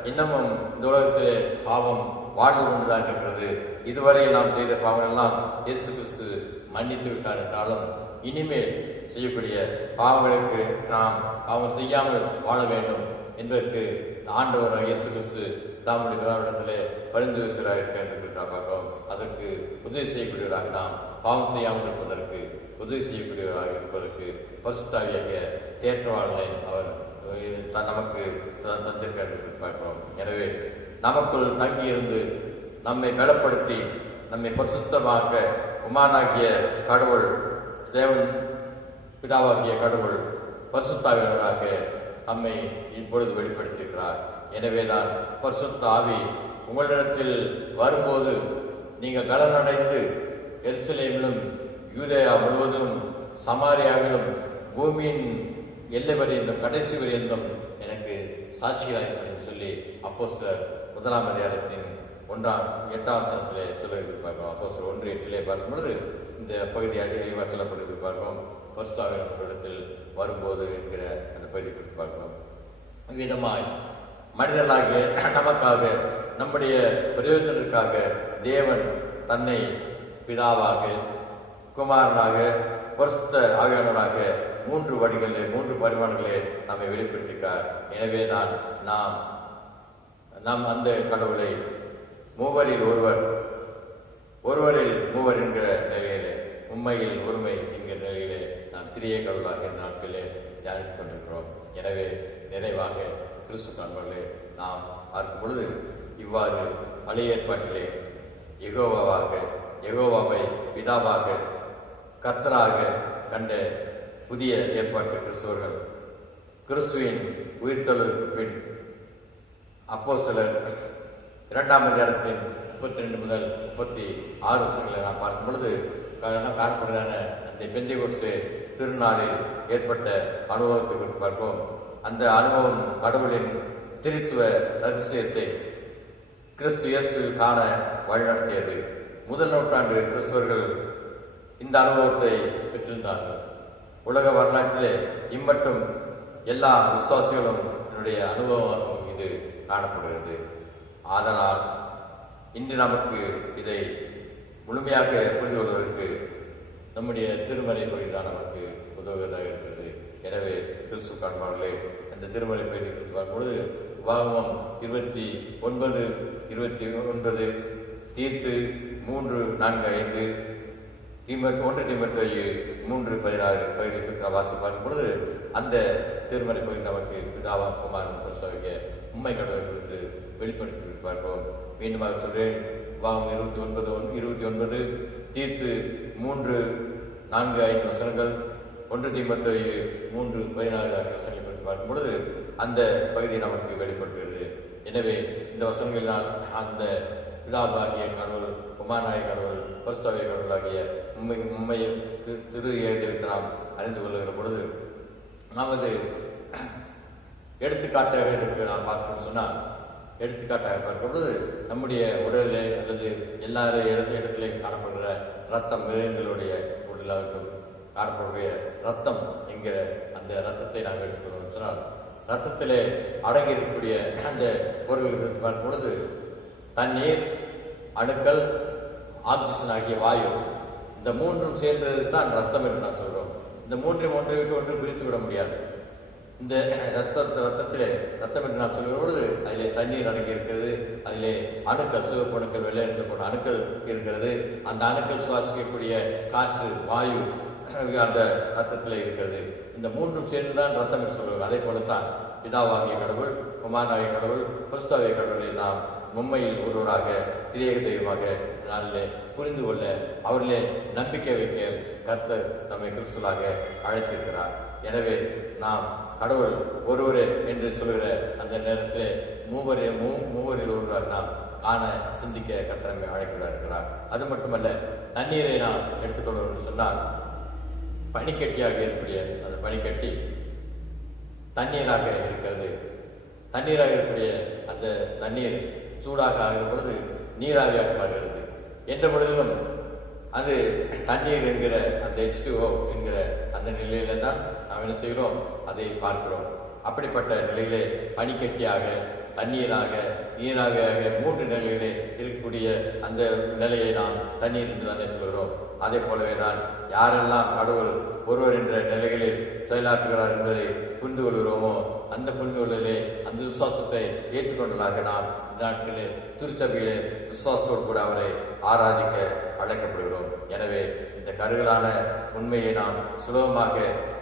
இன்னமும் இந்த உலகத்திலே பாவம் வாழ்ந்து கொண்டுதான் இருக்கிறது. இதுவரை நாம் செய்த பாவங்கள் எல்லாம் இயேசு கிறிஸ்து மன்னித்து விட்டார் என்றாலும், இனிமேல் செய்யக்கூடிய பாவங்களுக்கு நாம் பாவம் செய்யாமல் வாழ வேண்டும் என்பதற்கு ஆண்டவர் இயேசு கிறிஸ்து தாமுடைய பிதாவிடத்திலே பரிந்து இருக்கிறார் என்று பார்க்கிறோம். அதற்கு உதவி செய்யக்கூடியவராக, நாம் பாவம் செய்யாமல் இருப்பதற்கு உதவி செய்யக்கூடியவராக இருப்பதற்கு பரிசுத்த ஆவியாகிய தேற்றவாளனை அவர் நமக்கு தந்திருக்கார் என்று பார்க்கிறோம். எனவே நமக்குள் தங்கியிருந்து நம்மை பலப்படுத்தி நம்மை பரிசுத்தமாக்க குமாரனாகிய கடவுள், தேவன் பிதாவாகிய கடவுள் பரிசுத்தாவியவராக நம்மை இப்பொழுது வெளிப்படுத்தியிருக்கிறார். எனவே நான் பரிசுத்த ஆவி உங்களிடத்தில் வரும்போது நீங்கள் பலனடைந்து எருசலேமிலும் யூதேயா முழுவதும் சமாரியாவிலும் பூமியின் எல்லை வரையிலும் கடைசி வரையிலும் எனக்கு சாட்சியாக சொல்லி சொல்லி அப்போஸ்தலர் 1 அதிகாரத்தின் 8ஆம் வசனத்திலே சொல்லிட்டு பார்க்கிறோம். அப்போஸ்தலர் 1:8 பார்க்கும் பொழுது இந்த பகுதியாக சொல்லப்படுகிறது பார்க்கிறோம். பரிசுத்தாவியிடத்தில் வரும்போது என்கிற அந்த பகுதியை குறித்து பார்க்கிறோம். விதமாய் மனிதர்களாகிய நமக்காக, நம்முடைய பிரயோஜனத்திற்காக தேவன் தன்னை பிதாவாக, குமாரனாக, பரிசுத்த ஆவியானவராக 3 வழிகளிலே 3 பரிமாணங்களே நம்மை வெளிப்படுத்தினார். எனவே நாம் அந்த கடவுளை மூவரில் ஒருவரில் மூவர் என்கிற நிலையிலே, உண்மையில் ஒருமை என்கிற நிலையிலே நாம் திரிய கடவுளாக இந்த நாட்களிலே தியானித்துக் கொண்டிருக்கிறோம். எனவே நிறைவாக கிறிஸ்து நண்பர்களே, நாம் பார்க்கும் பொழுது இவ்வாறு பழைய ஏற்பாட்டிலே யெகோவாவை பிதாவாக, கர்த்தராக கண்ட புதிய ஏற்பாட்டு கிறிஸ்தவர்கள் கிறிஸ்துவின் உயிர்த்தெழுதலுக்கு பின் அப்போஸ்தலர் 2ஆம் அதிகாரத்தின் 32 முதல் 36 வசனங்களை நாம் பார்க்கும் பொழுது காணப்படுகிறான அந்த பெந்தெகோஸ்தே திருநாளில் ஏற்பட்ட அனுபவத்தை குறித்து பார்ப்போம். அந்த அனுபவம் கடவுளின் திருத்துவ ரகசியத்தை கிறிஸ்து இயேசுவில் காண வழிநடத்தியது. முதல் நூற்றாண்டு கிறிஸ்தவர்கள் இந்த அனுபவத்தை பெற்றிருந்தார்கள். உலக வரலாற்றிலே இம்மட்டும் எல்லா விசுவாசிகளும் என்னுடைய அனுபவம் இது காணப்படுகிறது. ஆதலால் இன்று நமக்கு இதை முழுமையாக புரிந்து கொள்வதற்கு நம்முடைய திருமலை பகுதிதான் நமக்கு உதவுவதாக இருக்கிறது. எனவே கிறிஸ்து காண்பார்களே, அந்த திருமலை பகுதி பார்க்கும்பொழுது உபாகமம் 29:29, தீத்து 3:4-5, 1 தீமோத்தேயு 3:16 பகுதிகளுக்கு வாசி பார்க்கும் பொழுது அந்த திருமலை பகுதி நமக்கு பிதாவா, குமாரன், பரிசுத்த உண்மை கடவுளை குறித்து வெளிப்படுத்தி பார்ப்போம். மீண்டுமாக சொல்றேன், உபாகமம் 29:29, தீத்து 3:4-5 வசனங்கள், 1 தீமோத்தேயு 3:16 வசனங்களை குறித்து பார்க்கும் பொழுது அந்த பகுதியை நமக்கு வெளிப்படுத்துகிறது. எனவே இந்த வசனங்களினால் அந்த பிதாவாகிய கடவுள், குமாரனாகிய கடவுள், பரிசுத்த கடவுளாகிய உண்மைக்கு திரு ஏகத்தை நாம் அறிந்து கொள்ளுகிற பொழுது நமது எடுத்துக்காட்டாக இருக்கு. நாம் பார்க்கணும்னு சொன்னால் எடுத்துக்காட்டாக பார்க்கும் பொழுது நம்முடைய உடலிலே அல்லது எல்லாரும் இடத்திலையும் காணப்படுகிற ரத்தம், மிருகங்களுடைய உடலாகட்டும் காணப்படக்கூடிய ரத்தம் என்கிற அந்த ரத்தத்தை நாங்கள் எடுத்துக்கொள்வோம் சொன்னால், ரத்தத்திலே அடங்கி இருக்கக்கூடிய அந்த பொருள்கள் பார்க்கும் பொழுது தண்ணீர், அணுக்கள், ஆக்சிஜன் ஆகிய வாயு, இந்த 3ம் சேர்ந்தது தான் ரத்தம் என்று நான் சொல்றோம். இந்த 3 ஒன்றை விட்டு ஒன்று பிரித்து விட முடியாது. இந்த ரத்தத்திலே ரத்தம் என்று நான் சொல்கிற பொழுது அதிலே தண்ணீர் அடங்கி இருக்கிறது, அதிலே அணுக்கள், சிவப்பு அணுக்கள், வெள்ளை அணுக்கள் போன்ற அணுக்கள் இருக்கிறது. அந்த அணுக்கள் சுவாசிக்கக்கூடிய காற்று, வாயு அந்த ரத்தத்தில் இருக்கிறது. இந்த 3ம் சேர்ந்துதான் ரத்தம் என்று சொல்லுவாங்க. அதே போலத்தான் பிதாவாகிய கடவுள், குமாரனாகிய கடவுள், பரிசுத்த கடவுளை நாம் உண்மையில் ஒருவராக, திரியேக தெய்வமாக நாளிலே புரிந்து கொள்ள, அவர்களே நம்பிக்கை வைக்க கர்த்தர் நம்மை கிறிஸ்துவாக அழைத்திருக்கிறார். எனவே நாம் கடவுள் ஒருவரே என்று சொல்கிற அந்த நேரத்திலே மூவரில் ஒருவர் நாம் காண, சிந்திக்க கர்த்தர் அழைக்கிறார். அது மட்டுமல்ல, தண்ணீரை நாம் எடுத்துக்கொள்வோம் என்று சொன்னால் பனிக்கட்டியாக இருக்கக்கூடிய அந்த பனிக்கட்டி தண்ணீராக இருக்கிறது. தண்ணீராக இருக்கக்கூடிய அந்த தண்ணீர் சூடாக ஆகிற பொழுது நீராவியாக மாறுகிறது. என்ற பொழுதிலும் அது தண்ணீர் என்கிற அந்த H2O என்கிற அந்த நிலையில தான் நாம் என்ன செய்கிறோம், அதை பார்க்கிறோம். அப்படிப்பட்ட நிலையிலே பனிக்கட்டியாக, தண்ணீராக, நீராக 3 நிலையிலே இருக்கக்கூடிய அந்த நிலையை நாம் தண்ணீர் என்று தானே சொல்கிறோம். அதே போலவே தான் யாரெல்லாம் கடவுள் ஒருவர் என்ற நிலைகளில் செயலாற்றுகிறார் என்பதை புரிந்து கொள்கிறோமோ, அந்த புரிந்து கொள்வதிலே அந்த விசுவாசத்தை ஏற்றுக்கொண்டதாக நாம் இந்த நாட்களிலே திருச்சபையிலே விசுவாசத்தோடு கூட அவரை ஆராதிக்க அழைக்கப்படுகிறோம். எனவே இந்த கருகலான உண்மையை நாம் சுலபமாக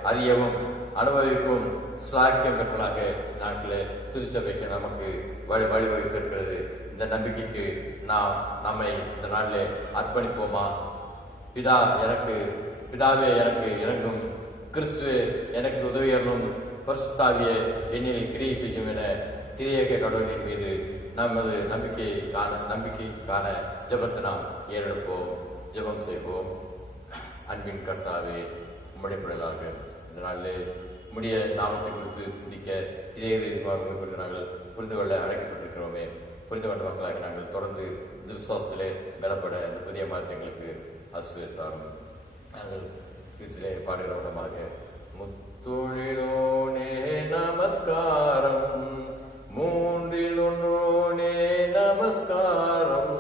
அறியவும் அனுபவிக்கும் சாக்கியம் பெற்றலாக நாட்டிலே திருச்சபைக்கு நமக்கு வழிவகுத்திருக்கிறது. இந்த நம்பிக்கைக்கு நாம் நம்மை இந்த நாளிலே அர்ப்பணிப்போமா? பிதாவே எனக்கு இறங்கும், கிறிஸ்துவே எனக்கு உதவியரும், பரிசுத்தாவியே என்னில் கிரியை செய்யும் என திரியேக கடவுளின் மீது நமது நம்பிக்கைக்கான ஜெபத்தை நாம் ஏறெடுப்போம். ஜெபம் செய்வோம். அன்பின் கர்த்தாவே, உம்முடைய பிள்ளைகளாக இந்த நாளிலே உம்முடைய நாமத்தை குறித்து சிந்திக்க திரியேக நாங்கள் புரிந்து கொள்ள அழைக்கப்பட்டிருக்கிறோமே. புரிந்து கொண்ட மக்களாக நாங்கள் தொடர்ந்து இந்த விசுவாசத்திலே பலப்பட இந்த புதிய மாதத்தை எங்களுக்கு ஆசீர்வதித்தாரும். நாங்கள் வீட்டிலே பாடுகிற விடமாக முத்தொழிலோனே நமஸ்காரம், மூன்றிலொன்றோனே நமஸ்காரம்,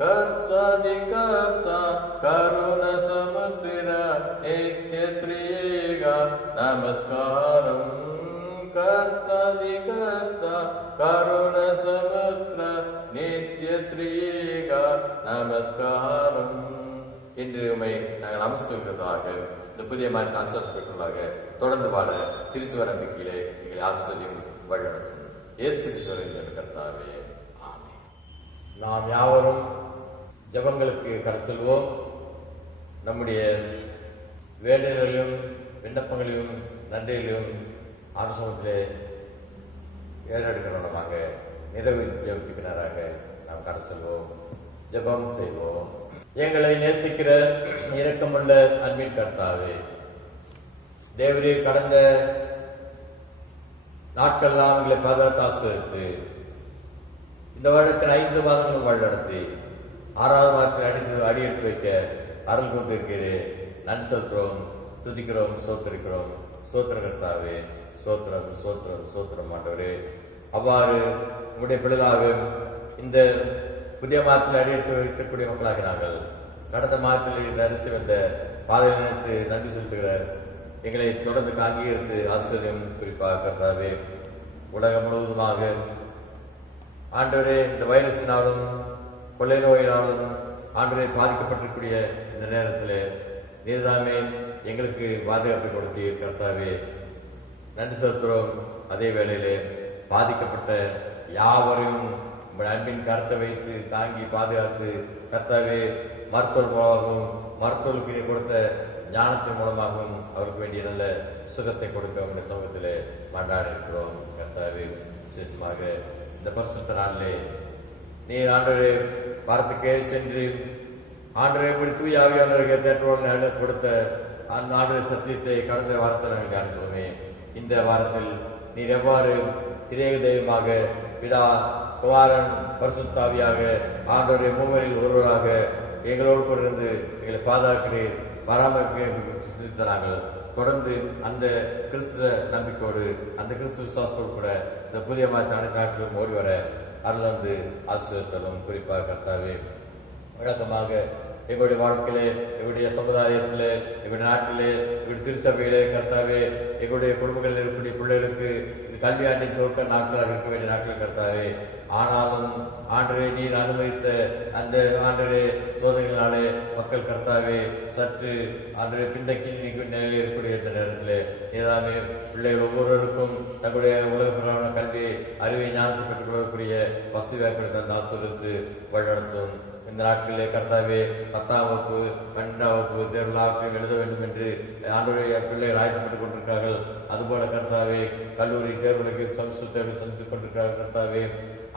கர்த்தாதி கர்த்தா கருண சமுத்திர நித்ய த்ரியேகா நமஸ்காரம், கர்த்தாதி கர்த்தா கருண சமுத்திர நித்ய த்ரியேகா நமஸ்காரம். இன்று உண்மை நாங்கள் நமஸ்தர்களாக இந்த புதிய மாதிரி ஆசிரியர்களாக தொடர்ந்து வாழ திருத்துவ நம்பிக்கையிலே எங்களை ஆசிரியம் வழிநடத்தும் இயேசு கிறிஸ்துவின் கர்த்தாவே, ஆமென். நாம் யாவரும் ஜெபங்களுக்கு கடந்து செல்வோம். நம்முடைய வேண்டுதல்களையும் விண்ணப்பங்களையும் நன்றிகளையும் ஆலோசனத்திலே ஏறெடுக்கிறவனமாக நிறைவு ஜெபத்தினராக நாம் கடந்து செல்வோம். ஜெபம் செய்வோம். எங்களை நேசிக்கிற இரக்கமுள்ள அன்பின் கர்த்தாவே, தேவரீர் கடந்த நாட்கள்லாம் எங்களை பாதுகாத்து ஆசிரியத்து இந்த வருடத்தில் 5 மாதங்களும் வழிநடத்தி 6வது மாதத்தில் அடியெடுத்து வைக்க அருள் கொண்டிருக்கிறேன். நன்றி செலுத்துகிறோம், துதிக்கிறோம், சோத்தரிக்கிறோம். சோத்திர கர்த்தாவே, சோத்திரம் சோத்திரம் சோத்திரம் ஆண்டவரே. அவ்வாறு உங்களுடைய பிள்ளைகளாக இந்த புதிய மாதத்தில் அடியெடுத்து வைக்கக்கூடிய மக்களாக நாங்கள் கடந்த மாதத்தில் நடத்தி வந்த பாதையை நினைத்து நன்றி செலுத்துகிற எங்களை தொடர்ந்து அங்கீகரித்து ஆசிரியம் குறிப்பாக கர்த்தாவே, உலகம் முழுவதுமாக ஆண்டவரே இந்த வைரஸினாலும் கொள்ளை நோயினாலும் ஆண்டவரை பாதிக்கப்பட்டிருக்கூடிய இந்த நேரத்தில் நீர்தாமே எங்களுக்கு பாதுகாப்பை கொடுத்தீர் கர்த்தாவே, நன்றி செலுத்துகிறோம். அதே வேளையிலே பாதிக்கப்பட்ட யாவரையும் உங்கள் அன்பின் கருத்தை வைத்து தாங்கி பாதுகாத்து கர்த்தாவே, மருத்துவர் மூலமாகவும் மருத்துவருக்கு கொடுத்த ஞானத்தின் மூலமாகவும் அவருக்கு வேண்டிய நல்ல சுகத்தை கொடுக்க உங்களுடைய சமூகத்தில் மன்றாடி இருக்கிறோம் கர்த்தாவே. விசேஷமாக இந்த பரிசுத்த நாளிலே நீர் ஆண்டவரே வாரத்துக்கே சென்று ஆண்டவரை இப்படி தூய ஆவியானவர்கள் தேற்றோடு கொடுத்த அந்த ஆண்டவரை சத்தியத்தை கடந்த வாரத்தை நாங்கள் காண்கிறோமே. இந்த வாரத்தில் நீர் எவ்வாறு திரேக தெய்வமாக பிதா குமாரன் பரிசுத்தாவியாக ஆண்டவரை மூவரில் ஒருவராக எங்களோடு கூட இருந்து எங்களை பாதுகாக்கிறீர், பராமரிக்க நாங்கள் தொடர்ந்து அந்த கிறிஸ்துவ நம்பிக்கையோடு அந்த கிறிஸ்துவ விசுவாசத்தோடு கூட இந்த புதிய மாதத்தை அனைத்து நாட்களும் ஓடி வர அருளந்து ஆசீர்வதித்தலும். குறிப்பாக கர்த்தாவே, வழக்கமாக எங்களுடைய வாழ்க்கையிலே, எங்களுடைய சமுதாயத்திலே, எங்களுடைய நாட்டிலே, எங்களுடைய திருச்சபையிலே கர்த்தாவே, எங்களுடைய குடும்பங்களில் இருக்கக்கூடிய பிள்ளைகளுக்கு கல்வியாண்டின் துவக்க நாட்களாக இருக்க வேண்டிய நாட்கள் கர்த்தாவே, ஆனாலும் ஆண்டவரே நீர் அனுமதித்த அந்த ஆண்டவரே சோதனைகளினாலே மக்கள் கர்த்தாவே சற்று ஆண்டவரே பின்னக்கி நிலையில் இருக்கக்கூடிய இந்த நேரத்தில் நீதாமே பிள்ளைகள் ஒவ்வொருவருக்கும் தங்களுடைய உலகப்பரமான கல்வி அறிவை ஞானத்தை பெற்றுக் கொள்ளக்கூடிய வசதி வாய்ப்புகளை தந்து ஆசீர்வதித்து வழிநடத்தும். இந்த நாட்களிலே கர்த்தாவே 10ஆம் வகுப்பு 12ஆம் வகுப்பு தேர்வுலாவற்றையும் எழுத வேண்டும் என்று ஆண்டவருடைய பிள்ளைகள் ஆயத்தப்பட்டுக் கொண்டிருக்கிறார்கள். அதுபோல கர்த்தாவே கல்லூரி தேர்வுகளுக்கு சமஸ்கிருத தேர்வு சந்தித்துக் கொண்டிருக்கிறார்கள் கர்த்தாவே.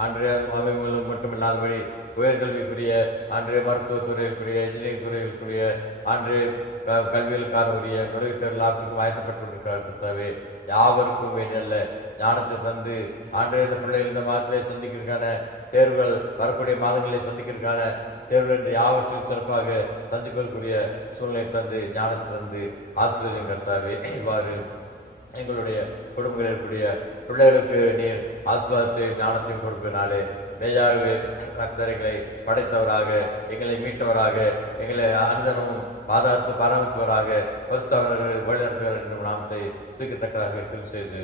ஆண்டைய அமைப்புகளும் மட்டுமில்லாதபடி உயர்கல்விக்குரிய ஆண்டைய மருத்துவத்துறைக்குரிய இன்ஜினியரிங் துறைகளுக்குரிய ஆண்டைய கல்விகளுக்கான உரிய நுழைவுத் தேர்வு ஆற்றுக்கும் ஆயத்தப்பட்டிருக்கிறார்கள் கர்த்தாவே. யாவருக்கும் வேண்டிய ஞானத்தை தந்து ஆண்டைய இந்த பிள்ளைகள் இந்த மாதத்திலே சந்திக்கிறதுக்கான தேர்வுகள் வரக்கூடிய மாதங்களை சந்திக்கிறதுக்கான தேர்வுகள் என்று யாவற்றையும் சிறப்பாக சந்திப்பதற்குரிய சூழ்நிலை தந்து ஞானத்தை தந்து ஆசீர்வதியும் கர்த்தாவே. இவ்வாறு எங்களுடைய குடும்பங்களில் இருக்கக்கூடிய பிள்ளைகளுக்கு நீர் ஆசீர்வாதத்தை ஞானத்தையும் கொடுப்பதனாலே மெய்யாகவே கர்த்தரைகளை படைத்தவராக எங்களை மீட்டவராக எங்களை அந்தனமும் பாதாத்து பராமரிப்பவராக பரிசுத்தவர்கள் வழிநடத்துவார் என்னும் நாமத்தை தூக்கத்தக்கதாக திரும்ப செய்து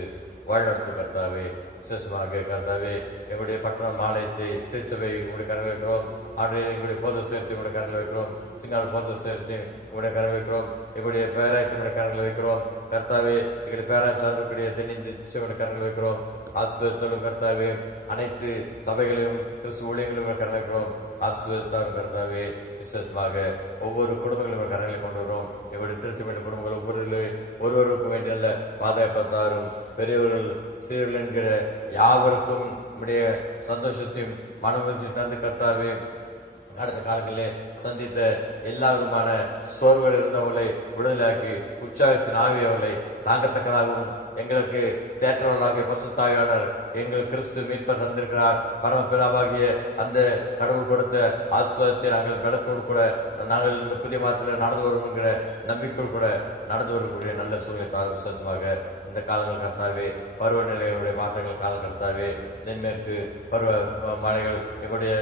வழிநடத்தும் கர்த்தாவே. விசேஷமாக கர்த்தாவே எங்களுடைய பட்டணம் ஆலயத்தை திருச்சபை உங்களுடைய கரங்கள் வைக்கிறோம். ஆண்டு எங்களுடைய போத சேர்த்து உங்களுடைய கரங்கள் வைக்கிறோம். சிங்கால் போத சேர்த்து உங்களுடைய கரங்கள் வைக்கிறோம். எங்களுடைய பேராயத்தினுடைய கரங்களை வைக்கிறோம் கர்த்தாவே. எங்களுடைய பேராய் சார்ந்தக்கூடிய தென்னிந்திய திசையுடைய கரங்கள் வைக்கிறோம். ஆசீர்வதித்தலும் கர்த்தாவே. அனைத்து சபைகளையும் கிறிஸ்து ஊழியங்களையும் கரங்கள் வைக்கிறோம். ஆசீர்வதித்தாலும் கர்த்தாவே. விசேஷமாக ஒவ்வொரு குடும்பங்களும் கரங்களை கொண்டு வரும். எங்களுடைய திருத்த வேண்டிய குடும்பங்கள் ஒருவருக்கும் வேண்டிய அல்ல பாதுகாப்பத்தாரும் பெரியவர்கள் சீர்கள் என்கிற யாவருக்கும் நம்முடைய சந்தோஷத்தையும் மனமகிழ்ச்சி தந்து கர்த்தாவே. அடுத்த காலங்களிலே சந்தித்த எல்லா விதமான சோர்வுகள் இருந்தவர்களை விடுதலாக்கி உற்சாகத்தின் ஆவியவர்களை தாங்கத்தக்கதாகவும் எங்களுக்கு தேற்றவர்களாகிய பரிசுத்தாவியாளர் எங்கள் கிறிஸ்து மீட்பர் தந்திருக்கிறார். பரமபிதாவாகிய அந்த கடவுள் கொடுத்த ஆசீர்வாதத்தை நாங்கள் பலத்தோடு கூட நாங்கள் இந்த புதிய மாதத்தில் நடந்து வருகிற நம்பிக்கையோடு கூட நடந்து வரக்கூடிய நல்ல சூழ்நிலை விசுவாசமாக இந்த காலங்கள் கர்த்தாவே, பருவநிலையுடைய மாற்றங்கள் காலம் கர்த்தாவே, தென்மேற்கு பருவ மழைகள் எங்களுடைய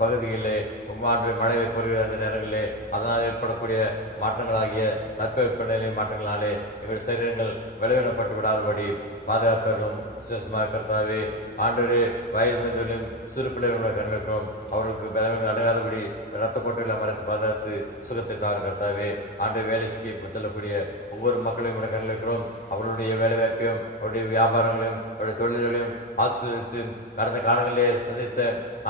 பகுதிகளிலே மழை பொறுகிற அந்த நேரங்களிலே அதனால் ஏற்படக்கூடிய மாற்றங்களாகிய தட்பவெப்பநிலை மாற்றங்களாலே எங்களுடைய சரீரங்கள் விளைவிடப்பட்டு விடாதபடி பாதுகாத்தவர்களும் விசேஷமாக கர்த்தாவே, ஆண்டவரே வயது சிறு பிள்ளைகளுடைய கண்களுக்கும் அவர்களுக்கு பலவீனங்கள் அடையாதபடி ரத்த போட்டுகளை மறைத்து பாதுகாத்து சுகத்திற்காக கர்த்தாவே, ஆண்டு வேலைக்கு செல்லக்கூடிய ஒவ்வொரு மக்களையும் கண்களுக்கிறோம். அவர்களுடைய வேலைவாய்ப்பையும் அவருடைய வியாபாரங்களையும் அவருடைய தொழில்களையும் ஆசீர்வதித்து கடந்த காலங்களிலே சந்தித்த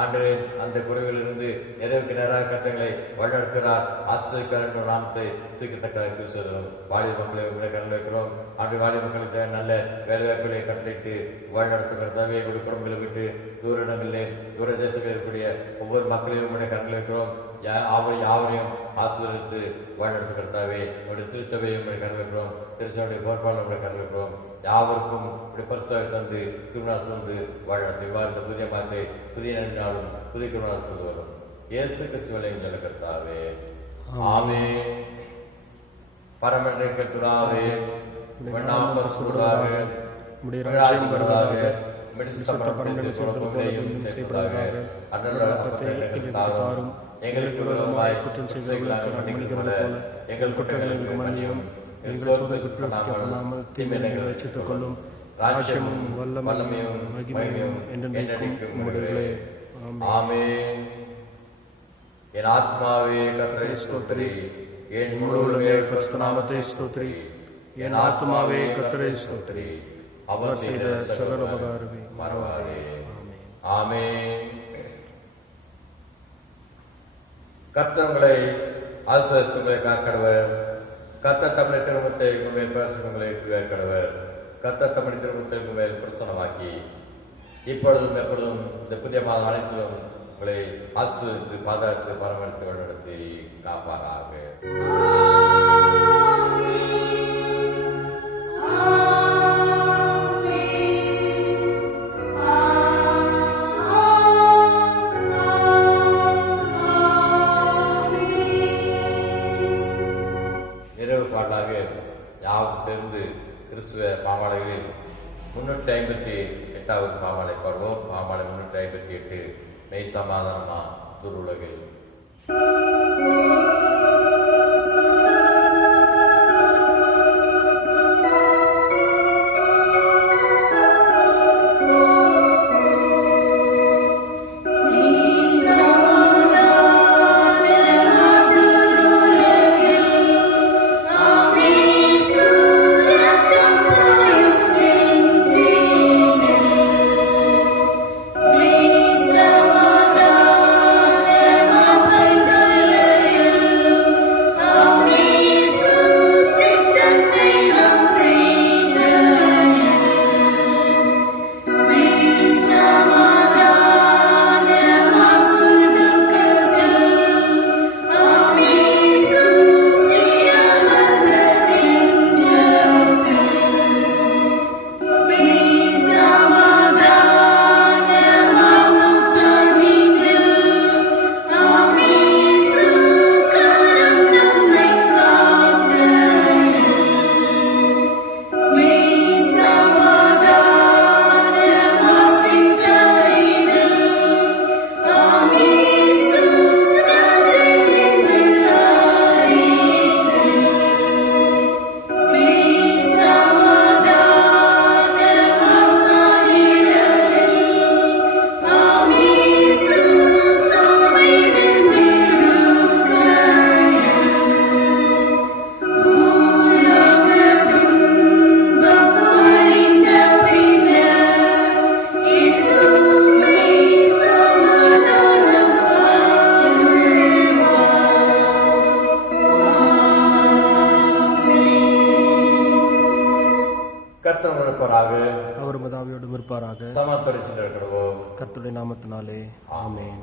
ஆண்டு அந்த குறைகளிலிருந்து நிறைவுக்கு நேராக கட்டங்களை வழிநடத்துகிறார். ஆசிரியர் என்ற நாமத்தை தூக்கத்தக்க கிறிஸ்தவர்களும் வாலிப மக்களை கண்கள் வைக்கிறோம். ஆண்டு வாலிப மக்களுக்கு நல்ல வேலைவாய்ப்புகளை கட்டளையிட்டு வழிநடத்துகிறதாவே எங்களுடைய குடும்பங்களை விட்டு தூர இடங்களிலே தூர தேசங்களில் இருக்கக்கூடிய ஒவ்வொரு மக்களையும் கண்கள் வைக்கிறோம். யாவரையும் ஆசீர்வதித்து வழிநடத்துகிறதாவே உங்களுடைய திருச்சபையை கண்கள் வைக்கிறோம். திருச்சபையுடைய கோட்பாடுகளை கண்கள் வைக்கிறோம். யாவருக்கும் பரிசுத்தத்தை தந்து திருநாள் சூழ்ந்து வழிநடத்தி இந்த புதிய மாதத்தை புதிய நாளும் புதிய திருநாள் சூழ்ந்து வரும் இயேசு கிறிஸ்துவின் சொல்ல கர்த்தாவே, ஆமென். பரமண்டை கர்த்தாவே, மன்னாம்பசுவதாக முடிராஜ்யங்களாக மிடிசுத்த பரமண்டை சொல்லுவதையும் செய்வதாக அன்னலோடு எங்களுக்கு விரோதமாய் குற்றம் செய்தவர்களுக்கு மன்னிக்கிறதுபோல எங்கள் குற்றங்களுக்கு மன்னியும். எங்கள் சோதனைக்கு பிரவேசிக்கப்படாமல் தீமையை ரட்சித்துக் கொள்ளும். ராஜ்யமும் வல்லமையும் மகிமையும் என்றென்றைக்கும் உம்முடையதே. ஆமென். என் ஆத்மாவே கர்த்தரை ஸ்தோத்திரி, என் முழு உள்ளமே பரிசுத்த நாமத்தை ஸ்தோத்திரி. என் ஆத்மாவே கர்த்தரை ஸ்தோத்திரி, அவர் செய்த சகல உபகாரமே மறவாதே. ஆமென். கர்த்தர் உங்களை ஆசீர்வதித்து உங்களை காக்கடவர். கர்த்தர் தம்முடைய திருமுகத்தை உங்கள் பிரசனங்களை கடவர். கர்த்தர் தம்முடைய திருமுகத்தை உங்கள் மேல் பிரசனமாக்கி இப்பொழுதும் எப்பொழுதும் இந்த புதிய மாதம் அனைத்திலும் உங்களை ஆசீர்வதித்து பாதுகாத்து பராமரித்து வழிநடத்தி காப்பாராக. நிறைவு பாடலாக யாவும் சேர்ந்து கிறிஸ்துவ பாமாலைகளில் 358வது பாமாலை பாடுவோம். பாமாலை 358 மெய் சமாதானமா துருலகில். அவர் மதாவியோடும் இருப்பாராக. சமாத்தரிச்சு கர்த்தருடைய நாமத்தினாலே ஆமென்.